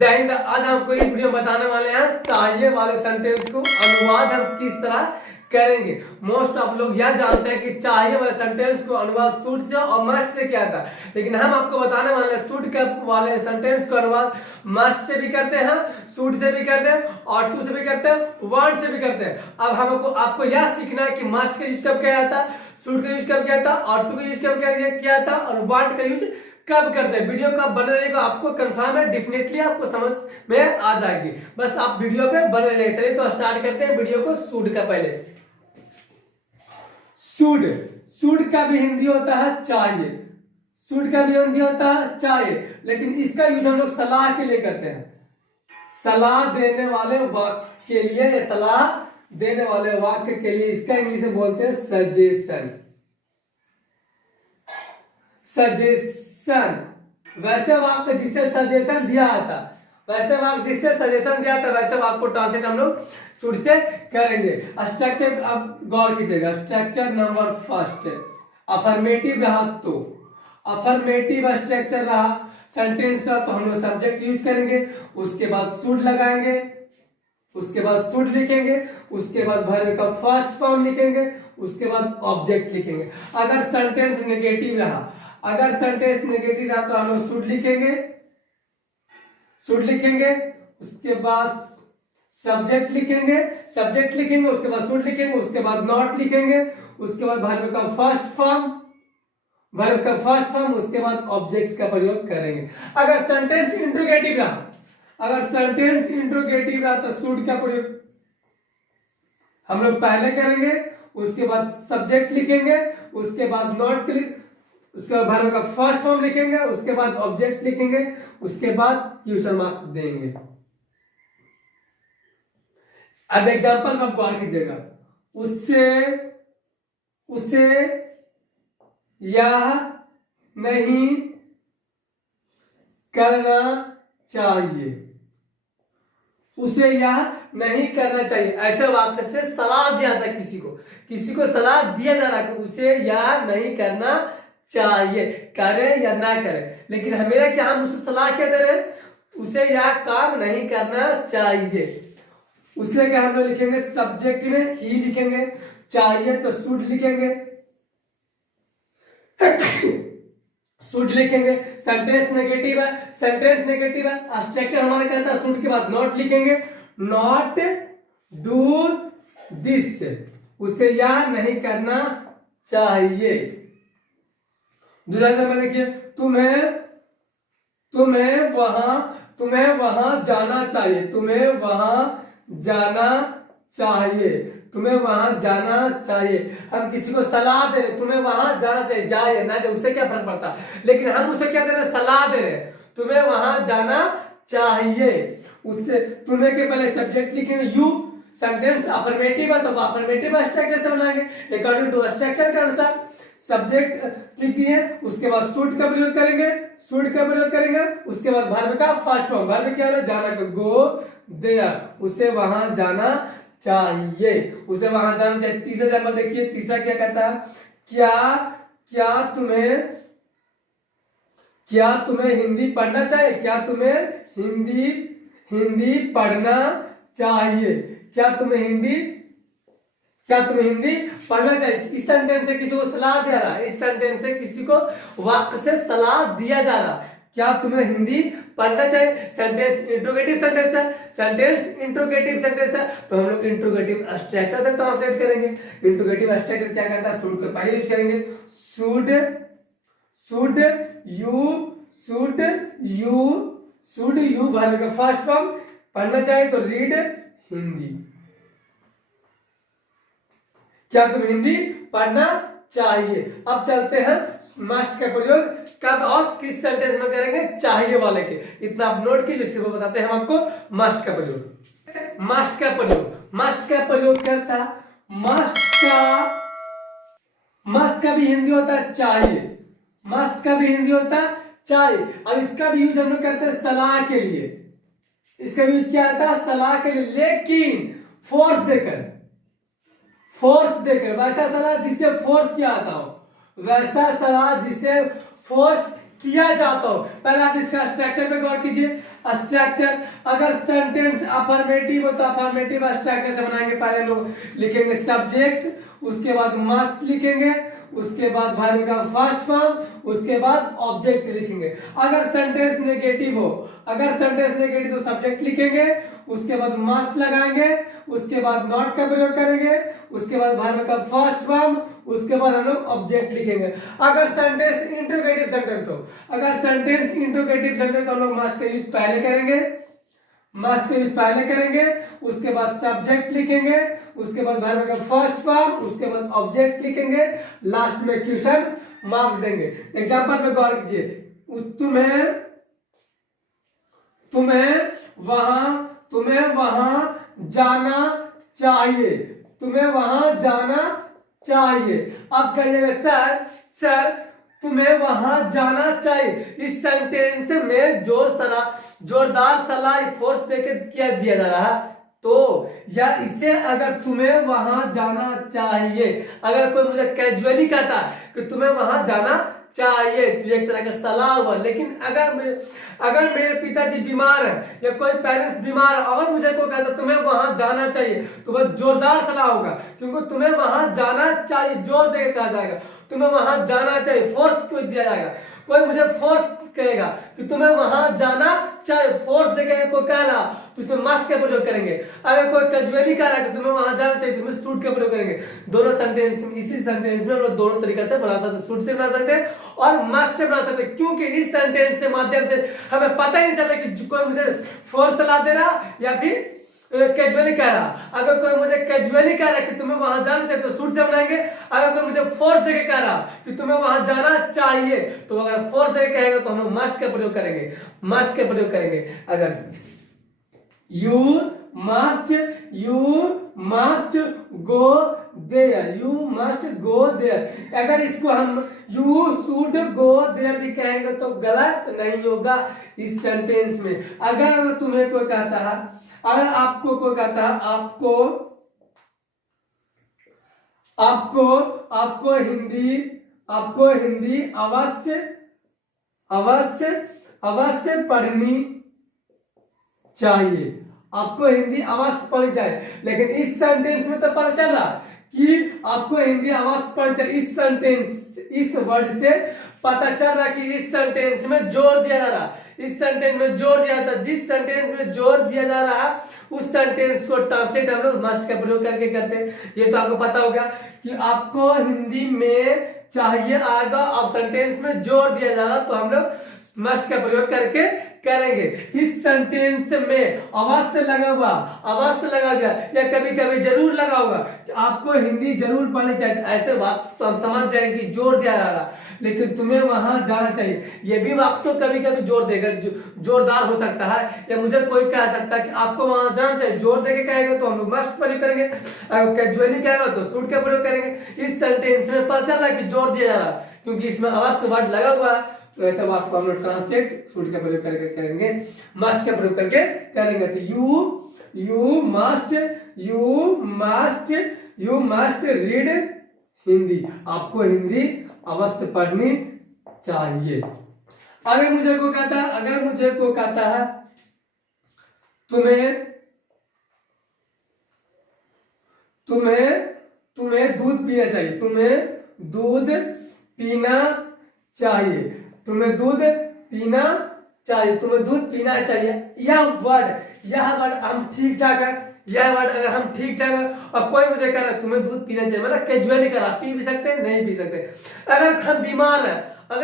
जय हिंद। आज हमको इस वीडियो में बताने वाले हैं चाहिए वाले सेंटेंस को अनुवाद हम किस तरह करेंगे। मोस्ट आप लोग यह जानते हैं कि चाहिए वाले सेंटेंस को अनुवाद शुड से और मस्ट से किया था, लेकिन हम आपको बताने वाले हैं शुड के वाले सेंटेंस को अनुवाद मस्ट से भी करते हैं, शुड से भी करते हैं, और टू से भी करते हैं, वांट से भी करते हैं। अब हमको आपको यह सीखना है कि मस्ट का यूज कब किया जाता, शुड का यूज कब किया था, और टू का यूज कब किया था, और वांट का यूज कब करते हैं। वीडियो का बने रहेगा, आपको कंफर्म है, डेफिनेटली आपको समझ में आ जाएगी। बस आप वीडियो पे बने रहेगा। चलिए तो स्टार्ट करते हैं वीडियो को। शुड का पहले शुड का भी हिंदी होता है चाहिए, शुड का भी हिंदी होता है चाहिए, लेकिन इसका यूज हम लोग सलाह के लिए करते हैं। सलाह देने वाले वाक्य के लिए या सलाह देने वाले वाक्य के लिए इसका इंग्लिश में बोलते हैं सजेशन। सजेशन वैसे वाक्य जिससे सजेशन दिया था, वैसे वाक्य जिससे सजेशन दिया था, वैसे वाक्य को ट्रांसलेट हम लोग शुड से करेंगे। स्ट्रक्चर अब गौर कीजिएगा। स्ट्रक्चर नंबर फर्स्ट अफर्मेटिव रहा तो अफर्मेटिव स्ट्रक्चर रहा, सेंटेंस रहा तो हम लोग सब्जेक्ट यूज करेंगे, उसके बाद शुड लगाएंगे, उसके बाद शुड लिखेंगे, उसके बाद वर्ब का फर्स्ट फॉर्म लिखेंगे, उसके बाद ऑब्जेक्ट लिखेंगे। अगर सेंटेंस नेगेटिव रहा, अगर सेंटेंस नेगेटिव रहा तो हम लोग शुड लिखेंगे, उसके बाद सब्जेक्ट लिखेंगे, उसके बाद शुड लिखेंगे, उसके बाद नॉट लिखेंगे, उसके बाद वर्ब का फर्स्ट फॉर्म, उसके बाद ऑब्जेक्ट का प्रयोग करेंगे। अगर सेंटेंस इंट्रोगेटिव रहा तो शुड का प्रयोग हम लोग पहले करेंगे, उसके बाद सब्जेक्ट लिखेंगे, उसके बाद नॉट, उसके बाद वर्ब का फर्स्ट फॉर्म लिखेंगे, उसके बाद ऑब्जेक्ट लिखेंगे, उसके बाद क्वेश्चन मार्क देंगे। अब एग्जांपल में गौर कीजिएगा। उसे यह नहीं करना चाहिए, उसे यह नहीं करना चाहिए। ऐसे वाक्य से सलाह दिया था, किसी को सलाह दिया जा रहा है कि उसे यह नहीं करना चाहिए, करे या ना करे। लेकिन हमें क्या, हम उसे सलाह क्या दे रहे हैं, उसे यह काम नहीं करना चाहिए। उसे क्या हम लोग लिखेंगे, सब्जेक्ट में ही लिखेंगे, चाहिए तो शुड लिखेंगे, शुड लिखेंगे। सेंटेंस नेगेटिव है, स्ट्रक्चर हमारा कहता है शुड के बाद नॉट लिखेंगे, नॉट डू दिस, उसे यह नहीं करना चाहिए। दूसरा एग्जांपल देखिए, तुम्हें वहां जाना चाहिए, तुम्हें वहां जाना चाहिए। हम किसी को सलाह दे रहे, तुम्हें वहां जाना चाहिए, जाए ना जाए उससे क्या फर्क पड़ता, लेकिन हम उसे क्या दे रहे, सलाह दे रहे, तुम्हें वहां जाना चाहिए। उससे तुम्हें के पहले सब्जेक्ट लिखेंगे, यू, सेंटेंस अफर्मेटिव है तो अफर्मेटिव स्ट्रक्चर से बनाएंगे अकॉर्डिंग टू स्ट्रक्चर के अनुसार। सब्जेक्ट लिख दिए, उसके बाद शुड का प्रयोग करेंगे, उसके बाद वर्ब का फर्स्ट फॉर्म, वर्ब क्या है, जाना का, गो देयर, उसे वहां जाना चाहिए, तीसरा एग्जांपल देखिए, तीसरा क्या कहता है, क्या तुम्हें हिंदी पढ़ना चाहिए, क्या तुम्हें हिंदी पढ़ना चाहिए, क्या तुम्हें हिंदी पढ़ना चाहिए। इस सेंटेंस से किसी को सलाह दिया रहा है, इस सेंटेंस से किसी को वाक्य से सलाह दिया जा रहा है, क्या तुम्हें हिंदी पढ़ना चाहिए। सेंटेंस इंट्रोगेटिव सेंटेंस है तो हम लोग इंट्रोगेटिव स्ट्रक्चर से ट्रांसलेट करेंगे। इंट्रोगेटिव स्ट्रक्चर क्या कहता है, शुड को पहले यूज करेंगे, शुड यू वर्ब का फर्स्ट फॉर्म, पढ़ना चाहिए तो रीड हिंदी, क्या तुम हिंदी पढ़ना चाहिए। अब चलते हैं मस्ट का प्रयोग कब और किस सेंटेंस में करेंगे, चाहिए वाले के। इतना आप नोट कीजिए, सिर्फ बताते हैं हम आपको मस्ट का प्रयोग करता, मस्ट का भी हिंदी होता है चाहिए, अब इसका भी यूज हम लोग करते हैं सलाह के लिए, इसका भी यूज क्या आता है, सलाह के लिए, लेकिन फोर्स देकर, वैसा सलाह जिससे फोर्स किया आता हो, किया जाता हो। पहले आप इसका स्ट्रक्चर पे गौर कीजिए। स्ट्रक्चर, अगर सेंटेंस अफर्मेटिव हो तो अफर्मेटिव स्ट्रक्चर से बनाएंगे। पहले लोग लिखेंगे सब्जेक्ट, उसके बाद मस्ट लिखेंगे, उसके बाद वर्ब का फर्स्ट फॉर्म, उसके बाद ऑब्जेक्ट लिखेंगे। अगर सेंटेंस नेगेटिव हो, अगर सेंटेंस नेगेटिव तो सब्जेक्ट लिखेंगे, उसके बाद मस्ट लगाएंगे, उसके बाद नॉट का प्रयोग करेंगे, उसके बाद वर्ब का फर्स्ट फॉर्म, उसके बाद हम लोग ऑब्जेक्ट लिखेंगे। अगर सेंटेंस इंटरोगेटिव सेंटेंस हो, अगर सेंटेंस इंटरोगेटिव सेंटेंस हम लोग मस्ट का यूज पहले करेंगे, मस्ट का यूज पहले करेंगे, उसके बाद सब्जेक्ट लिखेंगे, उसके बाद वर्ब का फर्स्ट फॉर्म, उसके बाद ऑब्जेक्ट लिखेंगे, लास्ट में क्वेश्चन मार्क देंगे। एग्जांपल पे गौर कीजिए। तुम्हें वहां जाना चाहिए, तुम्हें वहां जाना चाहिए। अब कहिएगा सर तुम्हें वहां जाना चाहिए। इस सेंटेंस में जोरदार सलाह फोर्स देके क्या दिया जा रहा है, तो या इसे अगर तुम्हें वहां जाना चाहिए, अगर कोई मुझे कैजुअली कहता है कि तुम्हें वहां जाना चाहिए तो एक तरह का सलाह हुआ। लेकिन अगर मेरे पिताजी बीमार है या कोई पेरेंट्स बीमार है, अगर मुझे कोई कहता तुम्हें वहां जाना चाहिए तो वह जोरदार सलाह होगा, क्योंकि तुम्हें वहां जाना चाहिए जोर देकर कहा जाएगा। तुम्हें वहां जाना चाहिए, फोर्स क्यों दिया जाएगा। कोई मुझे फोर्स कहेगा कि तुम्हें वहां जाना चाहिए, फोर्स देकर कोई कह रहा तो उसमें मस्ट का प्रयोग करेंगे। अगर कोई कैजुअली कह रहा है कि तुम्हें वहां जाना चाहिए तो शुड का प्रयोग करेंगे। दोनों सेंटेंस में, इसी सेंटेंस में हम लोग दोनों तरीके से बना सकते हैं, शुड से बना सकते हैं और मस्ट से बना सकते हैं, क्योंकि इस सेंटेंस के माध्यम से हमें पता ही नहीं चला कि कोई मुझे फोर्स सलाह दे रहा या फिर कैजुअली कह रहा। अगर कोई मुझे कैजुअली कह रहा है कि तुम्हें वहां जाना चाहिए तो शुड से बनाएंगे। अगर कोई मुझे फोर्स देके कह रहा कि तुम्हें वहां जाना चाहिए तो अगर फोर्स देके कहेगा तो हम लोग मस्ट का प्रयोग करेंगे, मस्ट का प्रयोग करेंगे। अगर you must go there, you must go there, अगर इसको हम यू शुड गो देयर भी कहेंगे तो गलत नहीं होगा इस सेंटेंस में। अगर तुम्हें कोई कहता है, अगर आपको कोई कहता है आपको हिंदी अवश्य पढ़नी चाहिए, आपको हिंदी अवश्य पढ़नी चाहिए। लेकिन इस सेंटेंस में तो पता चल रहा कि आपको हिंदी अवश्य पढ़नी चाहिए। इस सेंटेंस, इस वर्ड से पता चल रहा कि इस सेंटेंस में जोर दिया जा रहा, इस सेंटेंस में जोर दिया था। जिस सेंटेंस में जोर दिया जा रहा है उस सेंटेंस को ट्रांसलेट हम लोग मस्ट का प्रयोग करके करते हैं। ये तो आपको पता होगा कि आपको हिंदी में चाहिए आएगा, अब सेंटेंस में जोर दिया जाएगा तो हम लोग मस्ट का प्रयोग करके करेंगे। इस सेंटेंस में अवश्य लगा हुआ, अवश्य लगा गया या कभी कभी जरूर लगा होगा कि आपको हिंदी जरूर पढ़नी चाहिए, ऐसे बात तो हम समझ जाएंगे कि जोर दिया जा रहा। लेकिन तुम्हें वहां जाना चाहिए, ये भी वाक्य तो कभी कभी जोर देगा, जोरदार हो सकता है। या मुझे कोई कह सकता है कि आपको वहां जाना चाहिए, जोर देके कहेगा तो हम लोग मस्ट प्रयोग करेंगे, कैजुअली कहेगा तो शुड का प्रयोग करेंगे। इस सेंटेंस में पता चल रहा है कि जोर दिया जा रहा है क्योंकि इसमें अवश्य वर्ड लगा हुआ है, तो ऐसा वाक्य को हम लोग ट्रांसलेट शुड का प्रयोग करके करेंगे, मस्ट का प्रयोग करके करेंगे। तो यू मस्ट रीड हिंदी, आपको हिंदी अवश्य पढ़नी चाहिए। अगर मुझे को कहता है तुम्हें दूध पीना चाहिए, तुम्हें दूध पीना चाहिए, तुम्हें दूध पीना चाहिए, तुम्हें दूध पीना चाहिए। यह वर्ड हम ठीक ठाक है, यह वर्ड अगर हम ठीक ठाक है और कोई मुझे कह रहा है तुम्हें दूध पीना चाहिए, मतलब कैजुअली कह रहा, पी भी सकते हैं नहीं पी सकते। अगर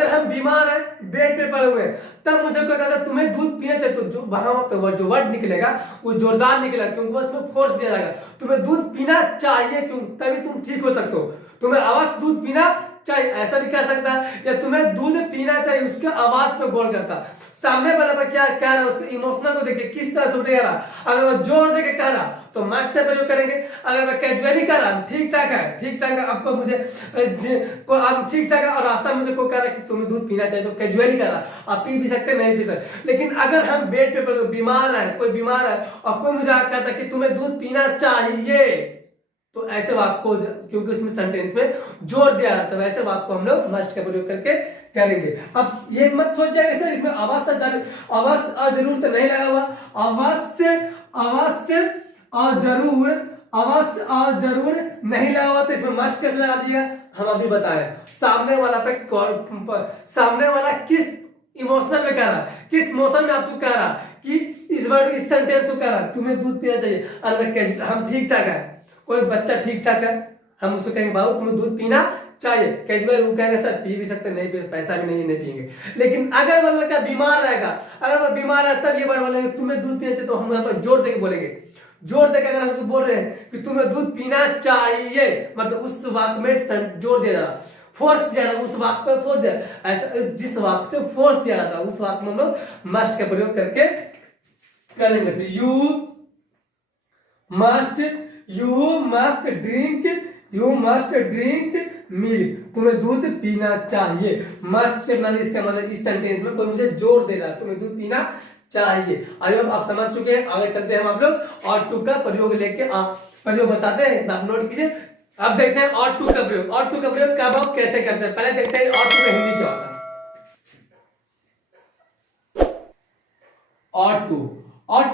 हम बीमार है बेड पे पड़े हुए तब मुझे कोई कहता है तुम्हें दूध पीना चाहिए, तो जो वहां पे जो वर्ड निकलेगा वो जोरदार निकलेगा क्योंकि उसमें फोर्स दिया जाएगा। तुम्हें दूध पीना चाहिए क्योंकि तभी तुम ठीक हो सकते हो, तुम्हें अवश्य दूध पीना चाहिए ऐसा भी कह सकता है, या तुम्हें दूध पीना चाहिए उसके आवाज पे गौर करता। सामने वाले पर क्या कह रहा है उसके इमोशनल को देखिए किस तरह से उठेगा रहा। अगर वो जोर देके कह रहा तो मस्ट से प्रयोग करेंगे। अगर मैं कैजुअली कह रहा ठीक ठाक है आपको मुझे आप ठीक ठाक है और रास्ता मुझे को कह रहा है कि तुम्हें दूध पीना चाहिए तो कैजुअली कह रहा, आप पी भी सकते नहीं पी सकते। लेकिन अगर हम बेड पे बीमार है, कोई बीमार है और कोई मुझे कहता है कि तुम्हें दूध पीना चाहिए, तो ऐसे वाक्य को क्योंकि उसमें सेंटेंस में जोर दिया जाता है, वैसे वाक्य को हम लोग मस्ट का प्रयोग करके करेंगे। अब ये मत सोचिएगा सर इसमें अवश्य जरूर तो नहीं लगा हुआ, अवश्य और जरूर नहीं लगा हुआ, तो इसमें मस्ट कैसे लगा दिया हम अभी बताएं। सामने वाला किस इमोशनल में कह रहा, किस मोशन में आपको कह रहा कि इस वर्ड इस सेंटेंस को कह रहा तुम्हें दूध पीना चाहिए, अरे हम ठीक ठाक है, कोई बच्चा ठीक ठाक है, हम उसको कहेंगे बाबू तुम्हें दूध पीना चाहिए, कैजुअल वो कहेंगे सर पी भी सकते नहीं, पैसा भी नहीं पिएंगे। लेकिन अगर वो लड़का बीमार रहेगा, अगर वो बीमार है तब ये वर्ड बोलेंगे तुम्हें दूध पीना चाहिए, तो हम यहाँ पर जोर देके बोलेंगे, जोर देकर अगर हम बोल रहे हैं कि तुम्हें दूध पीना चाहिए, मतलब उस वाक्य में जोर दे रहा, फोर्स दिया रहा, उस वाक्य पर फोर्स दिया, ऐसा जिस वाक्य से फोर्स दिया जाता है उस वाक्य में हम लोग मस्ट का प्रयोग करके करेंगे। तो यू मस्ट ड्रिंक मिल्क, तुम्हें दूध पीना चाहिए। मस्ट से बनाने इसका मतलब इस सेंटेंस में कोई मुझे जोर दे रहा है तुम्हें दूध पीना चाहिए। आई होप आप समझ चुके हैं। आगे चलते हैं हम आप लोग और टू का प्रयोग लेके प्रयोग बताते हैं, आप नोट कीजिए। अब देखते हैं और टू का प्रयोग, और टू का प्रयोग कब और कैसे करते हैं। पहले देखते हैं और टू का हिंदी क्या होता है। और टू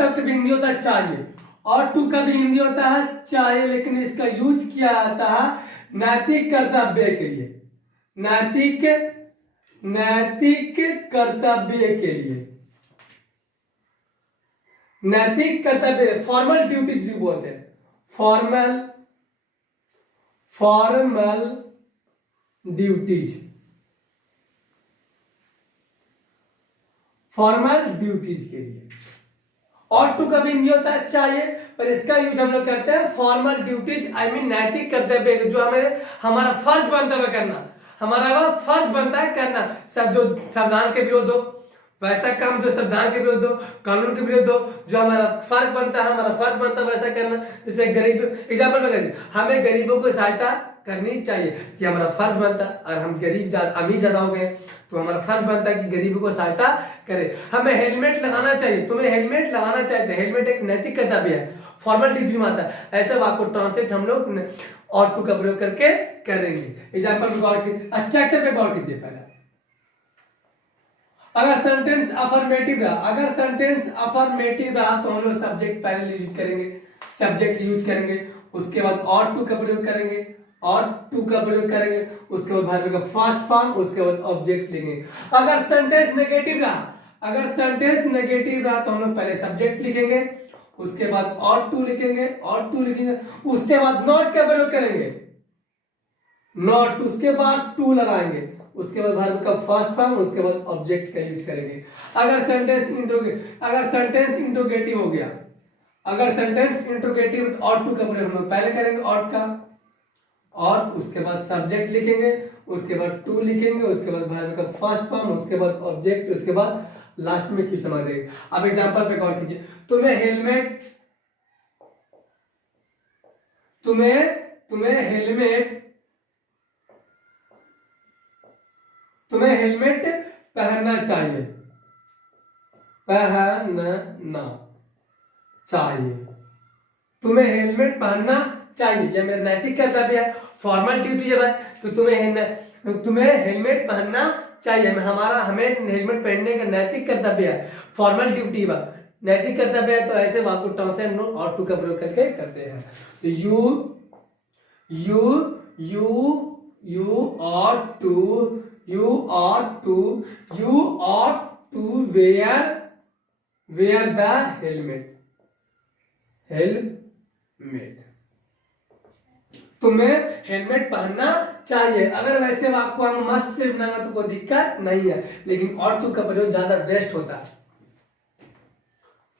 का भी हिंदी होता है चाहिए, और टू का भी हिंदी होता है चाहिए, लेकिन इसका यूज किया जाता है नैतिक कर्तव्य के लिए, नैतिक कर्तव्य के लिए, नैतिक कर्तव्य फॉर्मल ड्यूटीज बोलते हैं, फॉर्मल ड्यूटीज, फॉर्मल ड्यूटीज के लिए। और टू का भी हिंदी होता है चाहिए, पर इसका यूज हम लोग करते हैं फॉर्मल ड्यूटीज, आई मीन नैतिक कर्तव्य, जो हमें हमारा फर्ज बनता है करना, हमारा वह फर्ज बनता है करना। सब जो संविधान के विरुद्ध हो वैसा काम, जो संविधान के विरुद्ध हो, कानून के विरुद्ध हो, जो हमारा फर्ज बनता है, हमारा फर्ज बनता है वैसा करना। जैसे गरीब एग्जाम्पल में करिए, हमें गरीबों को सहायता करनी चाहिए, कि हमारा फर्ज बनता है। और हम अमीर ज्यादा हो गए तो हमारा फर्ज बनता है कि गरीबों को सहायता करें। हमें हेलमेट लगाना चाहिए, तुम्हें हेलमेट लगाना चाहिए, हेलमेट एक नैतिक कर्तव्य है, फॉर्मल ड्यूटी में आता है। ऐसे वाक्य को ट्रांसलेट हम लोग और टू का प्रयोग करके करेंगे। एग्जाम्पल में गौर कीजिए, स्ट्रक्चर पे गौर कीजिए। पहले अगर सेंटेंस अफर्मेटिव रहा तो हम लोग सब्जेक्ट पहले यूज करेंगे, सब्जेक्ट यूज करेंगे, उसके बाद और टू का प्रयोग करेंगे, उसके बाद भार्ब का फर्स्ट फॉर्म, उसके बाद ऑब्जेक्ट लेंगे। अगर सेंटेंस नेगेटिव रहा तो हम लोग पहले सब्जेक्ट लिखेंगे, उसके बाद और टू लिखेंगे, उसके बाद नॉट का प्रयोग करेंगे, नॉट, उसके बाद टू लगाएंगे, उसके बाद वर्ब का फर्स्ट फॉर्म, उसके बाद ऑब्जेक्ट का यूज करेंगे। अगर सेंटेंस इंट्रोगेटिव हो गया, तो और टू का प्रयोग हम लोग पहले करेंगे, और उसके बाद सब्जेक्ट लिखेंगे, उसके बाद टू लिखेंगे, उसके बाद वर्ब का फर्स्ट फॉर्म, उसके बाद ऑब्जेक्ट, उसके बाद लास्ट में क्यों समझ देंगे। अब एग्जांपल पे गौर कीजिए, तुम्हें हेलमेट पहनना चाहिए, तुम्हें हेलमेट पहनना चाहिए, यह मेरा नैतिक कर्तव्य है, फॉर्मल ड्यूटी जब है तो तुम्हें हेलमेट पहनना चाहिए, हमें हेलमेट पहनने का नैतिक कर्तव्य है, फॉर्मल ड्यूटी नैतिक कर्तव्य है। तो ऐसे वाक्य ट्रांसलेट और टू का प्रयोग करके करते हैं। तो you ought to wear the helmet, तुम्हें हेलमेट पहनना चाहिए। अगर वैसे वाक्य हम मस्ट से बनाएंगे तो कोई दिक्कत नहीं है, लेकिन और टू का प्रयोग ज्यादा बेस्ट होता है।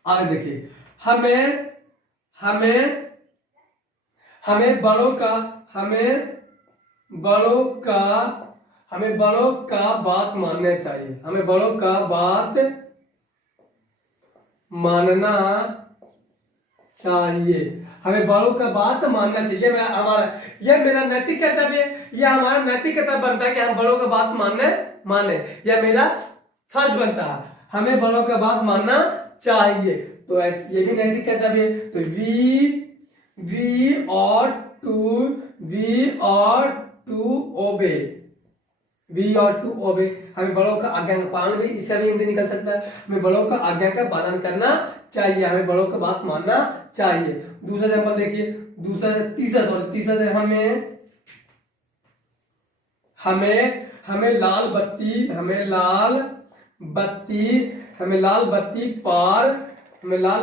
आगे देखिए, हमें बड़ों का बात मानना चाहिए, हमें बड़ों का बात मानना चाहिए, हमें बड़ों का बात मानना चाहिए। यह मेरा नैतिक कर्तव्य है, यह हमारा नैतिक कर्तव्य बनता है कि हम बड़ों का बात माने, यह मेरा फर्ज बनता है, हमें बड़ों का बात मानना चाहिए। तो ये भी नैतिक कर्तव्य है। तो we ought to obey, we ought to obey, हमें बड़ों का आज्ञा का पालन भी, इसका भी हिंदी निकल सकता है, हमें बड़ों का आज्ञा का पालन करना चाहिए, हमें बड़ों का बात मानना चाहिए। दूसरा एग्जांपल देखिए, तीसरा हमें लाल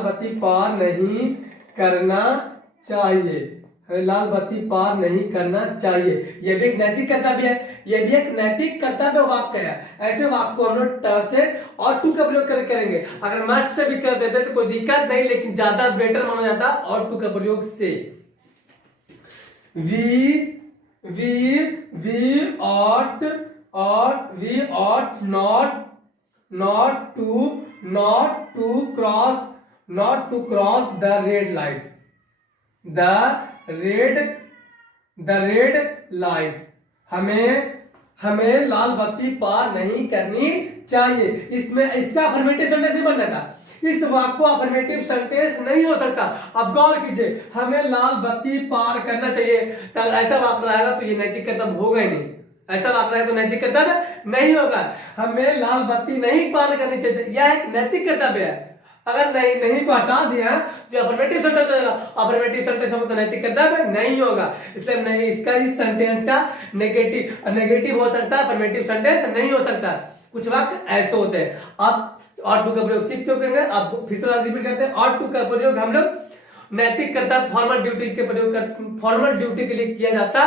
बत्ती पार नहीं करना चाहिए, हमें लाल बत्ती पार नहीं करना चाहिए। यह भी एक नैतिक कर्तव्य है, यह भी एक नैतिक कर्तव्य वाक्य है। ऐसे वाक्य को हम लोग ट से और टू का प्रयोग करेंगे। अगर मस्ट से भी कर देते तो कोई दिक्कत नहीं, लेकिन ज्यादा बेटर माना जाता और टू का प्रयोग से। we ought not to cross the red light, the red light, हमें लाल बत्ती पार नहीं करनी चाहिए। इसमें इसका अफर्मेटिव सेंटेंस नहीं बन जाता, इस वाक्य को अफर्मेटिव सेंटेंस नहीं हो सकता। अब गौर कीजिए, हमें लाल बत्ती पार करना चाहिए, तो ऐसा वाक्य रहेगा तो ये नैतिक कर्तव्य होगा ही नहीं, ऐसा वाक्य रहेगा तो नैतिक कर्तव्य नहीं होगा। हमें लाल बत्ती नहीं पार करनी चाहिए, यह एक नैतिक कर्तव्य है। अगर नहीं को हटा दिया जो अफर्मेटिव सेंटेंस होगा, अफर्मेटिव सेंटेंस होगा तो नैतिक कर्तव्य नहीं होगा। इसलिए इसका इस सेंटेंस का नेगेटिव हो सकता है, अफर्मेटिव सेंटेंस नहीं हो सकता। कुछ वाक्य ऐसे होते हैं। आप और टू का प्रयोग सीख चुके हैं, आप फिर से रिपीट करते हैं। और टू का प्रयोग हम लोग नैतिक कर्तव्य फॉर्मल ड्यूटी के प्रयोग फॉर्मल ड्यूटी के लिए किया जाता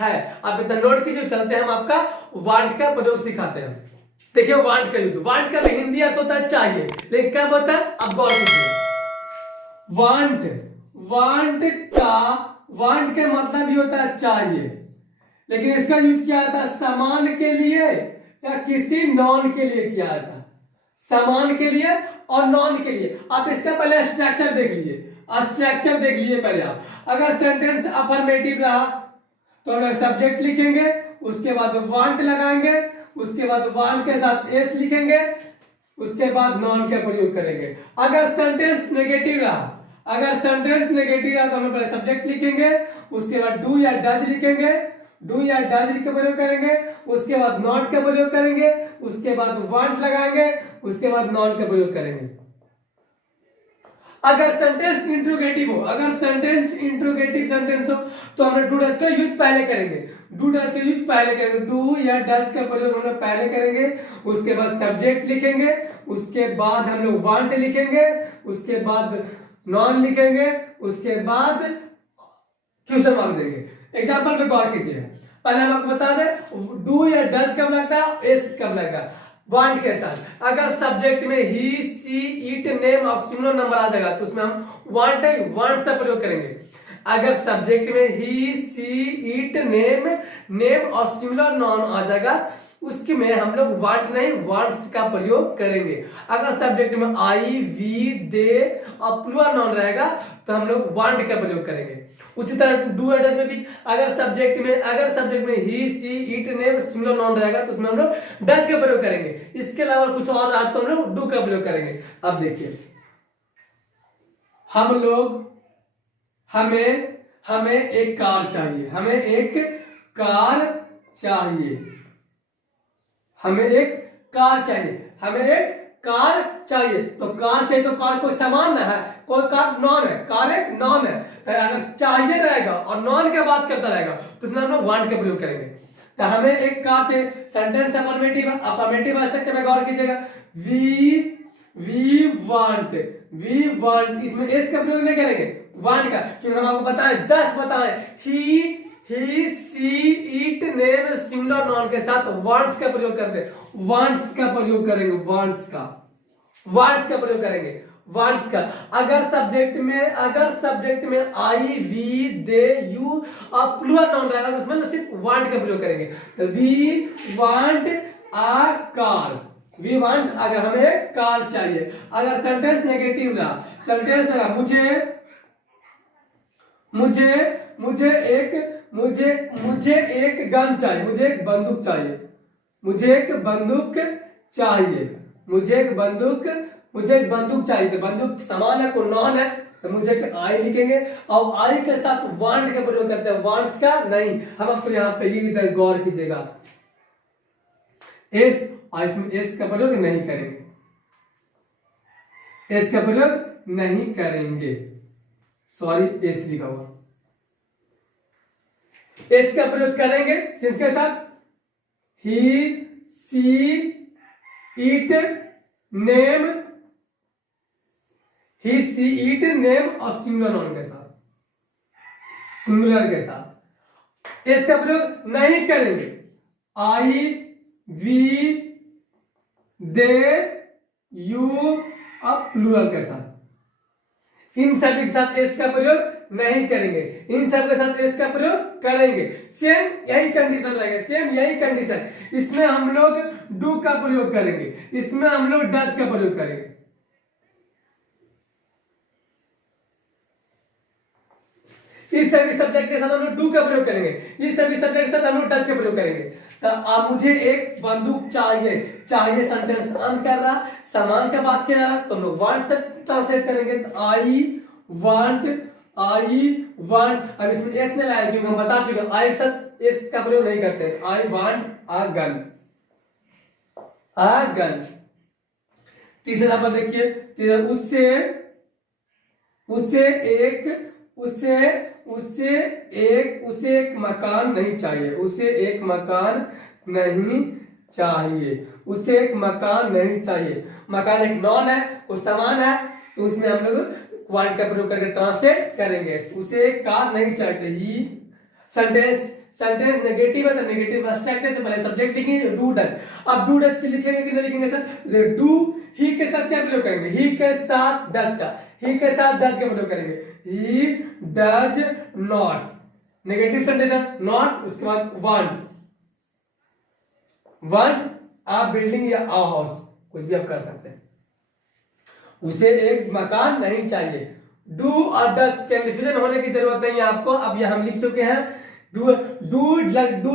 है। आप इतना नोट कीजिए, चलते हैं हम आपका वांट का प्रयोग सिखाते हैं। देखिए वांट का यूज, वांट का भी हिंदी अर्थ होता है चाहिए, लेकिन क्या होता है अब गौर कीजिए। वांट के मतलब भी होता है चाहिए, लेकिन इसका यूज किया जाता है समान के लिए या किसी नॉन के लिए किया जाता है, समान के लिए और नॉन के लिए। आप इसका पहले स्ट्रक्चर देख लीजिए पहले आप। अगर सेंटेंस अफर्मेटिव रहा तो हम सब्जेक्ट लिखेंगे, उसके बाद वांट लगाएंगे, उसके बाद वांट के साथ एस लिखेंगे, उसके बाद नॉन का प्रयोग करेंगे। अगर सेंटेंस नेगेटिव रहा तो हम पहले सब्जेक्ट लिखेंगे, उसके बाद डू या डज लिखेंगे, डू या डज का प्रयोग करेंगे, उसके बाद नॉट का प्रयोग करेंगे, उसके बाद वांट लगाएंगे, उसके बाद नॉन का प्रयोग करेंगे। अगर सेंटेंस इंट्रोगेटिव सेंटेंस हो तो हम डू डज का यूज पहले करेंगे, डू या डज का प्रयोग हम लोग पहले करेंगे, उसके बाद सब्जेक्ट लिखेंगे, उसके बाद हम लोग वांट लिखेंगे, उसके बाद नॉन लिखेंगे, उसके बाद क्वेश्चन मार्क देंगे। एग्जांपल पे गौर कीजिए। पहले हम आपको बता दें डू या डज कब लगता है, एस कब लगता है वांट के साथ। अगर सब्जेक्ट में ही सी इट नेम और सिमिलर नंबर आ जाएगा तो उसमें हम वांट से प्रयोग करेंगे। अगर सब्जेक्ट में ही सी इट नेम और सिमिलर नाउन आ जाएगा उसके में हम लोग वांट्स का प्रयोग करेंगे। अगर सब्जेक्ट में आई वी दे और प्लूरल नाउन रहेगा तो हम लोग वांट का प्रयोग करेंगे। उसी तरह डू और डज में भी अगर सब्जेक्ट में he she it name singular noun रहेगा तो उसमें हम लोग डज का प्रयोग करेंगे। इसके अलावा कुछ और रहा तो हम लोग डू का प्रयोग करेंगे। अब देखिए हमें एक कार चाहिए, हमें एक कार चाहिए तो कार कोई समान है, कोई कार नॉन है, कार एक नॉन है। तो अगर चाहिए रहेगा और नॉन की बात करता रहेगा तो उसमें हम लोग वांट का प्रयोग करेंगे। तो हमें एक कार चाहिए, सेंटेंस अफर्मेटिव स्ट्रक्चर में गौर कीजिएगा। वी वांट, इसमें एस का प्रयोग नहीं करेंगे वांट का, क्योंकि हम आपको बताएं he she it name singular noun के साथ वांट्स का प्रयोग करते हैं, वांट्स का प्रयोग करेंगे। अगर सब्जेक्ट में आई वी दे यू और प्लूरल नाउन रहेगा तो उसमें सिर्फ वांट का प्रयोग करेंगे। तो वी वांट अ कार, अगर हमें कार चाहिए। अगर सेंटेंस नेगेटिव रहा, मुझे एक गन चाहिए, मुझे एक बंदूक चाहिए तो बंदूक समान है, कोई नॉन है तो मुझे आई लिखेंगे और आई के साथ वांट का प्रयोग करते हैं, वांट्स का नहीं। हम आपको यहाँ पे गौर कीजिएगा, एस, और इसमें एस का प्रयोग नहीं करेंगे, एस का प्रयोग नहीं करेंगे, सॉरी एस लिखा हुआ, एस का प्रयोग करेंगे किसके साथ, he, she, it, name, he, she, it, name और सिंगुलर नाउन के साथ, सिंगुलर के साथ इसका प्रयोग नहीं करेंगे, आई, वी, दे, यू और प्लूरल के साथ, इन सभी के साथ एस का प्रयोग नहीं करेंगे, इन सब के साथ एस का प्रयोग करेंगे। सेम यही कंडीशन रहेगा, सेम यही कंडीशन, इसमें हम लोग डू का प्रयोग करेंगे, इसमें हम लोग डच का प्रयोग करेंगे। इस सभी सब्जेक्ट के साथ हम लोग डू का प्रयोग करेंगे, इस सभी सब्जेक्ट के साथ हम लोग डच का प्रयोग करेंगे। तो अब मुझे एक बंदूक चाहिए, चाहिए सेंटेंस अंत कर रहा, सामान का बात किया जा रहा, तो हम लोग वांट से ट्रांसलेट करेंगे, तो आई वांट, अब इसमें एस नहीं लाया क्योंकि हम बता चुके हैं आई के साथ एस का प्रयोग नहीं करते हैं। I want a gun, a gun. तीसरा पद देखिए, उसे एक मकान नहीं चाहिए, उसे एक मकान नहीं चाहिए, उसे एक मकान नहीं चाहिए। मकान एक नॉन है, कुछ सामान है, तो उसमें हम लोग वांट का प्रयोग करके ट्रांसलेट करेंगे। उसे एक कार नहीं चाहिए, ही सेंटेंस नेगेटिव है तो नेगेटिव एब्स्ट्रैक्ट है, तो पहले सब्जेक्ट लिखेंगे डू डच। अब डू डच की लिखेंगे कि नहीं लिखेंगे सर, डू ही के साथ क्या प्रयोग करेंगे, ही के साथ डच का, ही के साथ डच का प्रयोग करेंगे, he does not, negative sentence है नॉट, उसके बाद वांट अ बिल्डिंग या अ हाउस, कुछ भी आप कर सकते हैं। उसे एक मकान नहीं चाहिए। डू और डच कंफ्यूजन होने की जरूरत नहीं है आपको, अब ये हम लिख चुके हैं। डू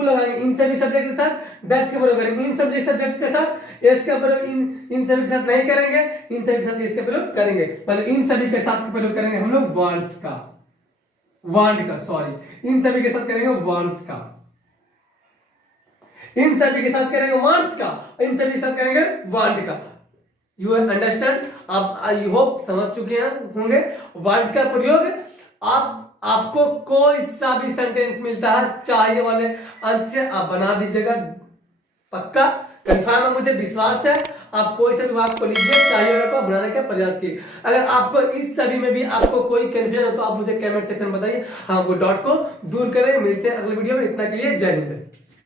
लगाएंगे इन सभी सब्जेक्ट के साथ, डच का प्रयोग करेंगे इन सभी सब्जेक्ट के साथ, एस का प्रयोग इन सभी के साथ नहीं करेंगे, इन सभी के साथ एस का प्रयोग करेंगे, मतलब इन सभी के साथ प्रयोग करेंगे हम लोग वांट्स का, सॉरी इन सभी के साथ करेंगे वांट्स का, इन सभी के साथ करेंगे वांट्स का, इन सभी के साथ करेंगे वांट का। यू अंडरस्टैंड, आप आई होप समझ चुके हैं होंगे। वांट का प्रयोग आपको कोई सा भी सेंटेंस मिलता है चाहिए वाले अंत से आप बना दीजिएगा, पक्का कंफर्म है, मुझे विश्वास है। आप कोई सा भी वाक्य को लीजिए, चाहिए को बनाने का प्रयास कीजिए। अगर आपको इस सभी में भी आपको कोई कंफ्यूजन है तो आप मुझे कमेंट सेक्शन में बताइए, हम वो डाउट को दूर करें। मिलते हैं अगले वीडियो में, इतना के लिए जय हिंद।